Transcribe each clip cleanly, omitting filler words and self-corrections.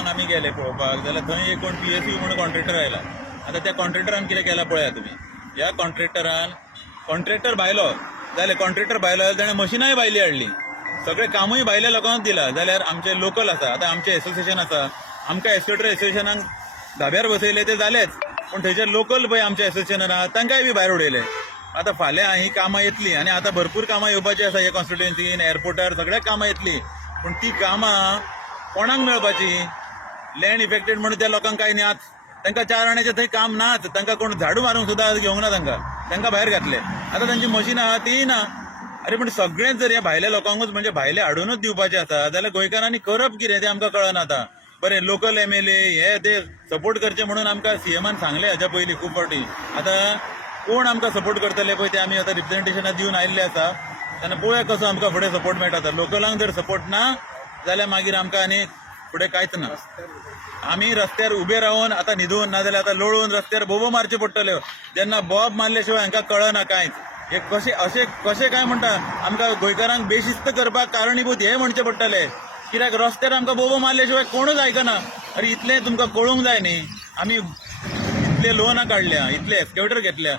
कामाक आमी गेले पळोवपाक जाल्यार थंय एक कोण PSU म्हणून कॉन्ट्रॅक्टर आयला. आतां त्या कॉन्ट्रॅक्टरान कितें केलां पळया तुमी. ह्या कॉन्ट्रॅक्टर भायलो जाल्यार कॉन्ट्रॅक्टर भायलो जाल्यार ताणें मशिनाय भायली हाडली. सगळें कामूय भायल्या लोकांक दिलां. जाल्यार आमचे लोकल आसा, आतां आमचें एसोसिएशन आसा, आमकां एस्केलेटर एसोसिएशनाक धाब्यार बसयले ते जालेच, पूण थंयचे लोकल पळय आमच्या एसोसिएशनान आहा तांकांय बी भायर उडयले. आतां फाल्यां ही कामां येतली आनी आतां भरपूर कामां येवपाची आसा ह्या कॉन्स्टिट्युएन्सीन, एअरपोर्टार सगळ्या कामां येतली. पूण ती कामां कोणाक मेळपाची? लँड इफेक्टेड म्हणून त्या लोकांक काय नात. तांकां 4 आण्याचें थंय काम नाच. तांकां कोण झाडू मारूंक सुद्दां घेवंक ना. तांकां भायर घातले. आतां तांची मशिनां आहा तीय ना. अरे पूण सगळेंच जर ह्या भायल्या लोकांकूच म्हणजे भायले हाडूनच दिवपाचें आसा जाल्यार गोंयकारांनी करप कितें तें आमकां कळना. आतां बरें लोकल MLA हे ते सपोर्ट करचे म्हणून आमकां CMन सांगलें हाच्या पयलीं खूब फावटी. आतां कोण आमकां सपोर्ट करतले पळय ते आमी आतां रिप्रेझेंटेशनां दिवन आयिल्ले आसा. तेन्ना पळोवया कसो आमकां फुडें सपोर्ट मेळटा. लोकलांक जर सपोर्ट ना जाल्यार मागीर आमकां आनी फुडें कांयच ना. आमी रस्त्यार उबे रावन आतां न्हिदून ना जाल्यार आतां लोळून रस्त्यार बोबो मारच्यो पडटल्यो. जेन्ना बॉब मारले शिवाय हांकां कळना कांयच. हे कशें काय म्हणटा आमकां गोंयकारांक बेशिस्त करपाक कारणीभूत हे म्हणचे पडटले. कित्याक रस्त्यार आमकां बोबो मारले शिवाय कोणूच आयकना. अरे इतलें तुमकां कळूंक जाय न्ही. आमी इतले लोनां काडल्या, इतले एक्सकेवेटर घेतल्या,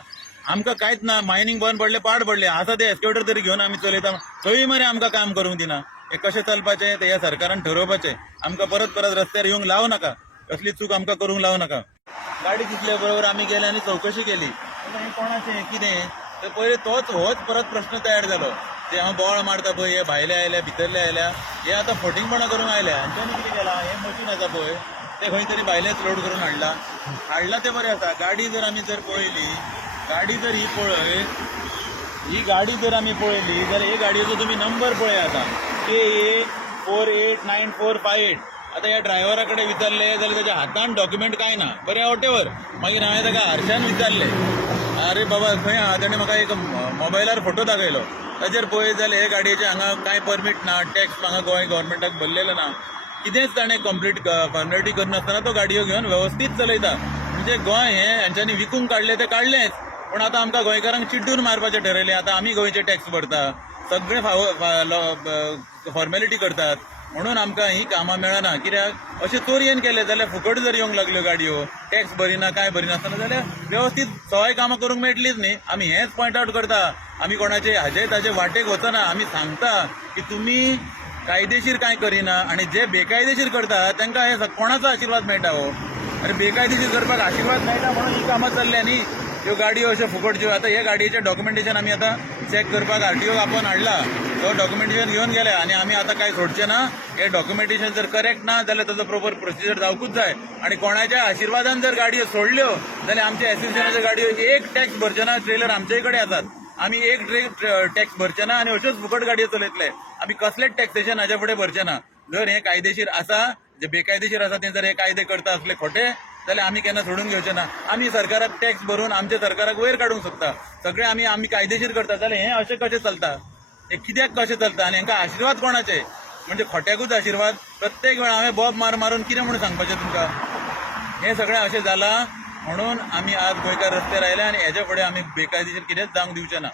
आमकां कांयच ना. मायनींग बंद पडले, पाड पडले, आतां ते एक्सकेवेटर तरी घेवन आमी चलयता. थंय मरे आमकां काम करूंक दिना. हे कशें चलपाचें तें ह्या सरकारान ठरोवपाचें. आमकां परत परत रस्त्यार येवंक लावं नाका. कसली चूक आमकां करूंक लावं नाका. गाडी दिसले बरोबर आमी गेले आनी चवकशी केली. हें कोणाचें कितें तर पयलीं होच परत प्रश्न तयार जालो. ते हांव बोवाळ मारता पळय, हे भायले आयल्या, भितरले आयल्या, हे आतां फटींगपणां करूंक आयल्या. हांच्यांनी कितें केलां, हे मशीन आसा पळय ते खंय तरी भायलेच लोड करून हाडला ते बरें आसा. गाडी जर आमी पळयली, गाडी जर ही पळय, ही गाडी जर आमी पळयली जाल्यार हे गाडयेचो तुमी नंबर पळया. आतां KA 489458. आतां ह्या ड्रायव्हरा कडेन विचारले जाल्यार ताच्या हातान डॉक्युमेंट कांय ना. बरें वॉटेवर. मागीर हांवें ताका हारश्यान विचारले, अरे बाबा खंय आहा? ताणें म्हाका एक मोबायलार फोटो दाखयलो. ताचेर पळयत जाल्यार हे गाडयेचे हांगा कांय परमीट ना, टॅक्स हांगा गोंय गव्हर्मेंटाक भरलेलो ना. कितेंच ताणें कंप्लीट फॉर्मेलिटी करनासतना तो गाडयो घेवन वेवस्थीत चलयता. म्हणजे गोंय हें हांच्यांनी विकूंक काडलें तें काडलेंच. पूण आतां आमकां गोंयकारांक चिड्डून मारपाचें ठरयलें. आतां आमी गोंयचे टॅक्स भरता, सगळे फॉर्मेलिटी करतात म्हणून आमकां ही कामां मेळना. कित्याक अशें चोरयेन केलें जाल्यार फुकट जर येवंक लागल्यो गाडयो, टॅक्स भरिना कांय भरिनासतना जाल्यार वेवस्थीत सवाय कामां करूंक मेळटलीच न्ही. आमी हेंच पॉयंट आवट करता. आमी कोणाचे हाजे ताजे वाटेक वचना. आमी सांगता की तुमी कायदेशीर कांय करिना आनी जे बेकायदेशीर करता तांकां हे कोणाचो आशिर्वाद मेळटा हो? अरे बेकायदेशीर करपाक आशिर्वाद मेळटा म्हणून ही कामां चल्ल्या न्ही. ह्यो गाडयो अश्यो फुकटच्यो. आतां हे गाडयेचें डॉक्युमेंटेशन आमी आतां चॅक करपाक RTO आपण हाडला. तो डॉक्युमेंटेशन घेवन गेले आनी आमी आतां कांय सोडचें ना. हे डॉक्युमेंटेशन जर करेक्ट ना जाल्यार ताचो प्रॉपर प्रोसिजर जावकूच जाय. आनी कोणाच्या आशिर्वादान जर गाडयो सोडल्यो जाल्यार आमच्या एसोसिएशनाच्यो गाडयो एक टॅक्स भरचे ना. ट्रेलर आमचेय कडेन आसात. आमी एक टॅक्स भरचे ना आनी अश्योच फुकट गाडयो चलयतले. आमी कसलेच टॅक्सेशन हाच्या फुडें भरचे ना. जर हे कायदेशीर आसा, जे बेकायदेशीर आसा ते जर हे कायदे करता असले खोटे जाल्यार आमी केन्ना सोडून घेवचे ना. आमी सरकाराक टॅक्स भरून आमच्या सरकाराक वयर काडूंक सोदता. सगळे आमी कायदेशीर करता जाल्यार हें अशें कशें चलता? हे कित्याक कशें चलता? आनी हांकां आशिर्वाद कोणाचे? म्हणजे खोट्याकूच आशिर्वाद. प्रत्येक वेळा हांवें बॉब मारून कितें म्हणून सांगपाचें तुमकां? हें सगळें अशें जालां म्हणून आमी आज गोंयकार रस्त्यार आयल्या आनी हेच्या फुडें आमी बेकायदेशीर कितेंच जावंक दिवचे ना.